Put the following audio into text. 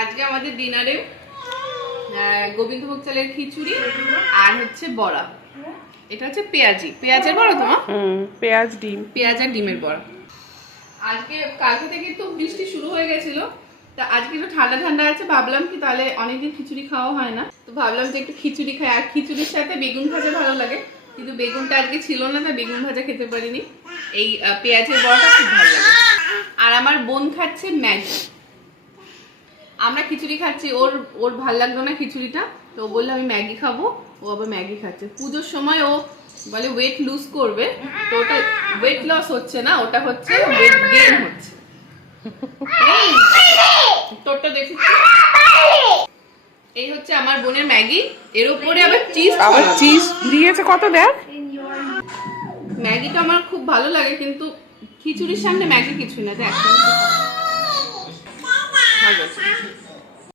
আজকে আমাদের ডিনারে গোবিন্দভোগ চালের খিচুড়ি আর হচ্ছে বড়া। এটা হচ্ছে পেঁয়াজের বড়া তোমার? পেঁয়াজ আর ডিমের বড়া। আজকে কালকে থেকে তো বৃষ্টি শুরু হয়ে গেছিল, তা আজকে একটু ঠান্ডা ঠান্ডা আছে, ভাবলাম কি তাহলে অনেকদিন খিচুড়ি খাওয়া হয় না, তো ভাবলাম যে একটু খিচুড়ি খাই। আর খিচুড়ির সাথে বেগুন ভাজা ভালো লাগে, কিন্তু বেগুনটা আজকে ছিল না, তাই বেগুন ভাজা খেতে পারিনি। এই পেঁয়াজের বড়াটা খুব ভালো লাগে। আর আমার বোন খাচ্ছে ম্যাগি। আমরা খিচুড়ি খাচ্ছি, ওর ভাল লাগলো না খিচুড়িটা, তো ও বললো আমি ম্যাগি খাবো, ও আবার ম্যাগি খাচ্ছে। পুজোর সময় ও বলে ওয়েট লুজ করবে, তো ওটা ওয়েট লস হচ্ছে না, ওটা হচ্ছে ওয়েট গেইন হচ্ছে। তোরটা দেখি। এই হচ্ছে আমার বোনের ম্যাগি, এর উপরে আবার চিজ দিয়েছে কত দেখ। ম্যাগিটা আমার খুব ভালো লাগে, কিন্তু খিচুড়ির সামনে ম্যাগি কিছুই না। দেখ ভালো আছে।